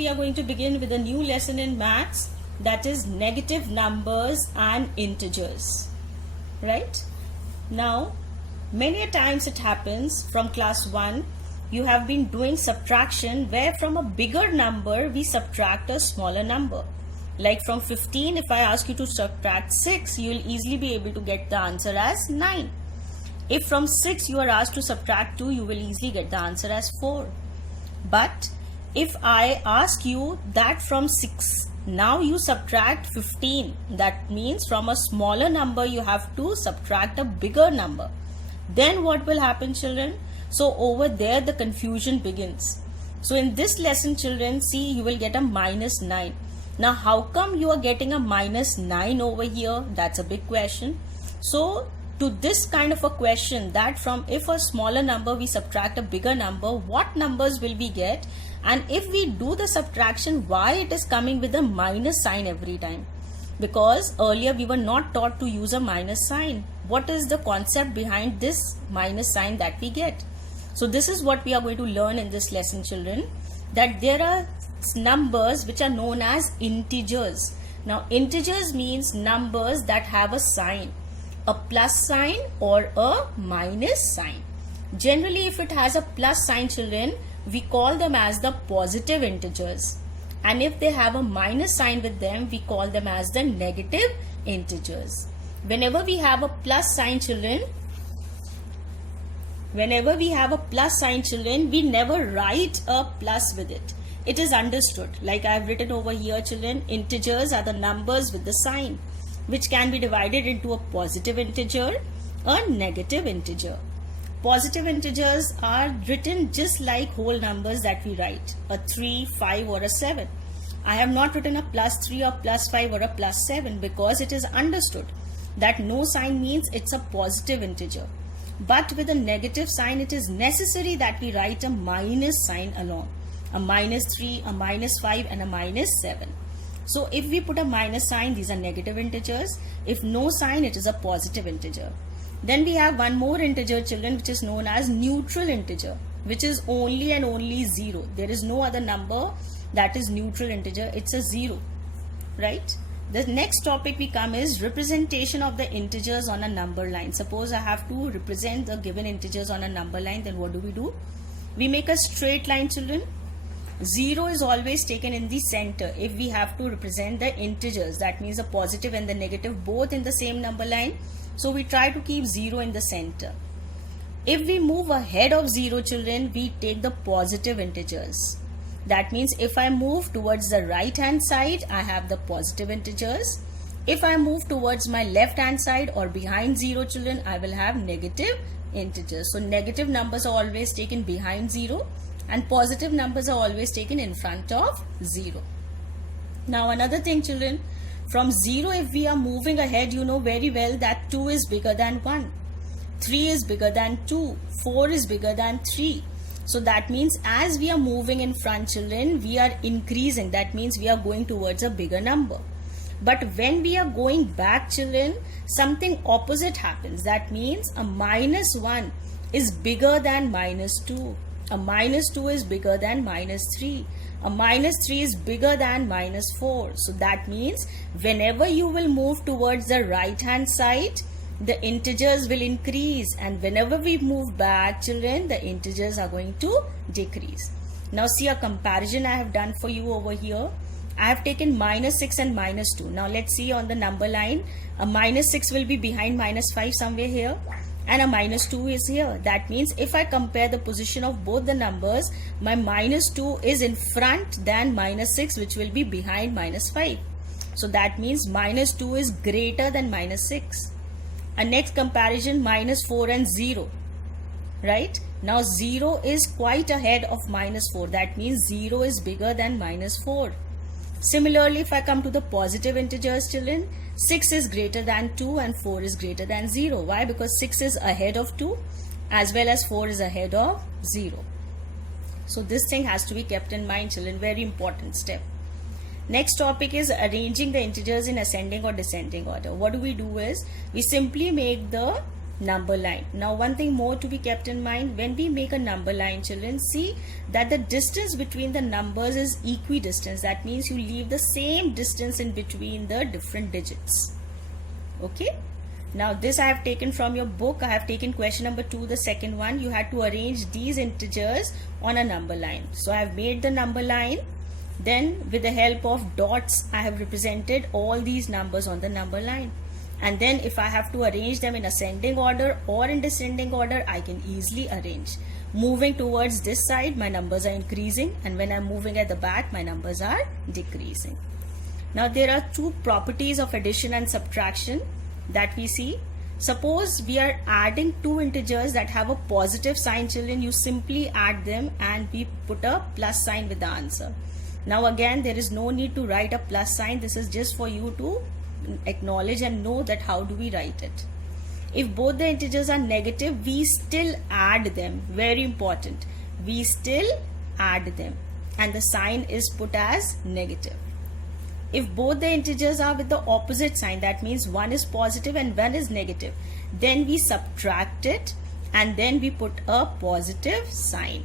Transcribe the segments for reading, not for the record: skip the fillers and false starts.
we are going to begin with a new lesson in maths, that is negative numbers and integers. Right? Now, many a times it happens from class 1, you have been doing subtraction where from a bigger number we subtract a smaller number. Like from 15, if I ask you to subtract 6, you will easily be able to get the answer as 9. If from 6 you are asked to subtract 2, you will easily get the answer as 4. But if I ask you that from 6, now you subtract 15, that means from a smaller number you have to subtract a bigger number. Then what will happen, children? So over there the confusion begins. So in this lesson, children, see, you will get a minus 9. Now how come you are getting a minus 9 over here? That's a big question. So to this kind of a question, that from if a smaller number we subtract a bigger number, what numbers will we get? And if we do the subtraction, why it is coming with a minus sign every time? Because earlier we were not taught to use a minus sign. What is the concept behind this minus sign that we get? So this is what we are going to learn in this lesson, children, that there are numbers which are known as integers. Now integers means numbers that have a sign, a plus sign or a minus sign. Generally, if it has a plus sign, children, we call them as the positive integers. And if they have a minus sign with them, we call them as the negative integers. Whenever we have a plus sign, children, we never write a plus with it. It is understood. Like I have written over here, children, integers are the numbers with the sign, which can be divided into a positive integer, a negative integer. Positive integers are written just like whole numbers that we write, a 3, 5 or a 7. I have not written a plus 3 or plus 5 or a plus 7 because it is understood that no sign means it's a positive integer. But with a negative sign, it is necessary that we write a minus sign along. A minus 3, a minus 5 and a minus 7. So if we put a minus sign, these are negative integers. If no sign, it is a positive integer. Then we have one more integer, children, which is known as neutral integer, which is only and only 0. There is no other number that is neutral integer. It's a 0, right? The next topic we come is representation of the integers on a number line. Suppose I have to represent the given integers on a number line, then what do? We make a straight line, children. 0 is always taken in the center if we have to represent the integers. That means the positive and the negative both in the same number line. So we try to keep 0 in the center. If we move ahead of 0, children, we take the positive integers. That means if I move towards the right hand side, I have the positive integers. If I move towards my left hand side or behind 0, children, I will have negative integers. So negative numbers are always taken behind 0 and positive numbers are always taken in front of 0. Now another thing, children, from 0 if we are moving ahead, you know very well that 2 is bigger than 1. 3 is bigger than 2. 4 is bigger than 3. So that means as we are moving in front, children, we are increasing. That means we are going towards a bigger number. But when we are going back, children, something opposite happens. That means a minus 1 is bigger than minus 2. A minus 2 is bigger than minus 3. A minus 3 is bigger than minus 4. So that means whenever you will move towards the right hand side, the integers will increase, and whenever we move back, children, the integers are going to decrease. Now see a comparison I have done for you over here. I have taken minus 6 and minus 2. Now let's see on the number line. A minus 6 will be behind minus 5 somewhere here, and a minus 2 is here. That means if I compare the position of both the numbers, my minus 2 is in front than minus 6, which will be behind minus 5. So that means minus 2 is greater than minus 6. A next comparison, minus 4 and 0. Right? Now 0 is quite ahead of minus 4. That means 0 is bigger than minus 4. Similarly, if I come to the positive integers, children, 6 is greater than 2 and 4 is greater than 0. Why? Because 6 is ahead of 2 as well as 4 is ahead of 0. So this thing has to be kept in mind, children. Very important step. Next topic is arranging the integers in ascending or descending order. What do? We simply make the number line. Now one thing more to be kept in mind, when we make a number line, children, see that the distance between the numbers is equidistant. That means you leave the same distance in between the different digits. Okay. Now this I have taken from your book. I have taken question number 2, the second one. You had to arrange these integers on a number line. So I have made the number line. Then with the help of dots, I have represented all these numbers on the number line. And then if I have to arrange them in ascending order or in descending order, I can easily arrange. Moving towards this side, my numbers are increasing, and when I'm moving at the back, my numbers are decreasing. Now there are two properties of addition and subtraction that we see. Suppose we are adding two integers that have a positive sign, children. You simply add them and we put a plus sign with the answer. Now again, there is no need to write a plus sign. This is just for you to acknowledge and know that how do we write it. If both the integers are negative, we still add them. Very important. We still add them and the sign is put as negative. If both the integers are with the opposite sign, that means one is positive and one is negative, then we subtract it and then we put a positive sign,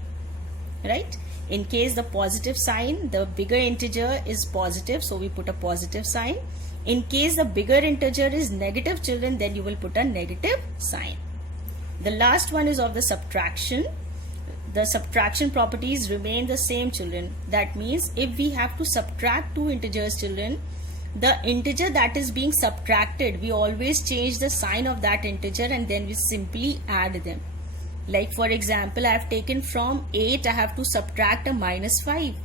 right? In case the positive sign, the bigger integer is positive, so we put a positive sign. In case the bigger integer is negative, children, then you will put a negative sign. The last one is of the subtraction. The subtraction properties remain the same, children. That means if we have to subtract two integers, children, the integer that is being subtracted, we always change the sign of that integer and then we simply add them. Like for example, I have taken from 8, I have to subtract a minus 5.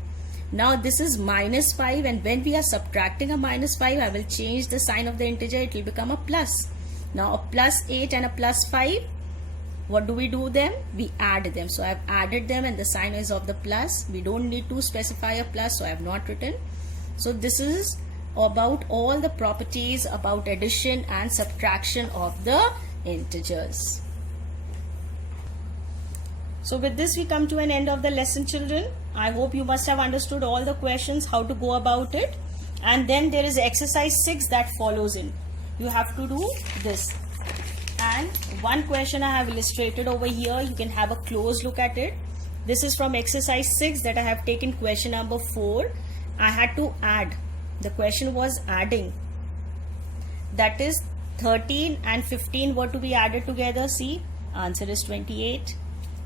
Now this is minus 5, and when we are subtracting a minus 5, I will change the sign of the integer, it will become a plus. Now a plus 8 and a plus 5, what do we do them? We add them. So I have added them and the sign is of the plus. We don't need to specify a plus, so I have not written. So this is about all the properties about addition and subtraction of the integers. So with this we come to an end of the lesson, children. I hope you must have understood all the questions, how to go about it. And then there is exercise 6 that follows in. You have to do this. And one question I have illustrated over here, you can have a close look at it. This is from exercise 6 that I have taken question number 4. I had to add. The question was adding. That is 13 and 15 were to be added together. See, answer is 28.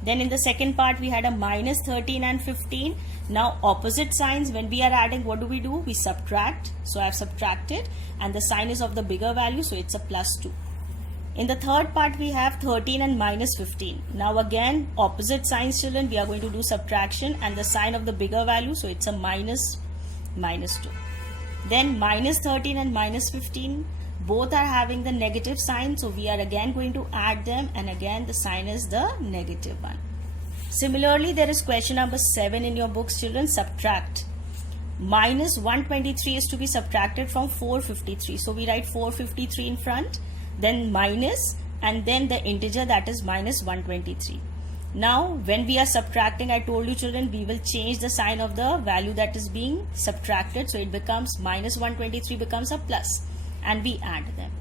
Then in the second part we had a minus 13 and 15. Now opposite signs, when we are adding, what do? We subtract. So I have subtracted and the sign is of the bigger value, so it's a plus 2. In the third part we have 13 and minus 15. Now again opposite signs, children, we are going to do subtraction and the sign of the bigger value, so it's a minus 2. Then minus 13 and minus 15, both are having the negative sign, so we are again going to add them and again the sign is the negative one. Similarly, there is question number 7 in your books, children. Subtract. Minus 123 is to be subtracted from 453. So we write 453 in front, then minus, and then the integer, that is minus 123. Now when we are subtracting, I told you, children, we will change the sign of the value that is being subtracted, so it becomes minus 123 becomes a plus, and we add them.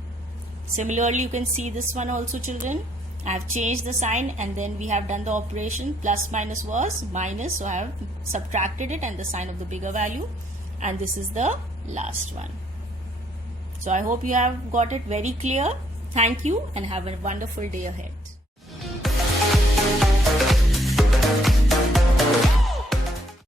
Similarly, you can see this one also, children. I have changed the sign and then we have done the operation. Plus minus was minus, so I have subtracted it and the sign of the bigger value, and this is the last one. So I hope you have got it very clear. Thank you and have a wonderful day ahead.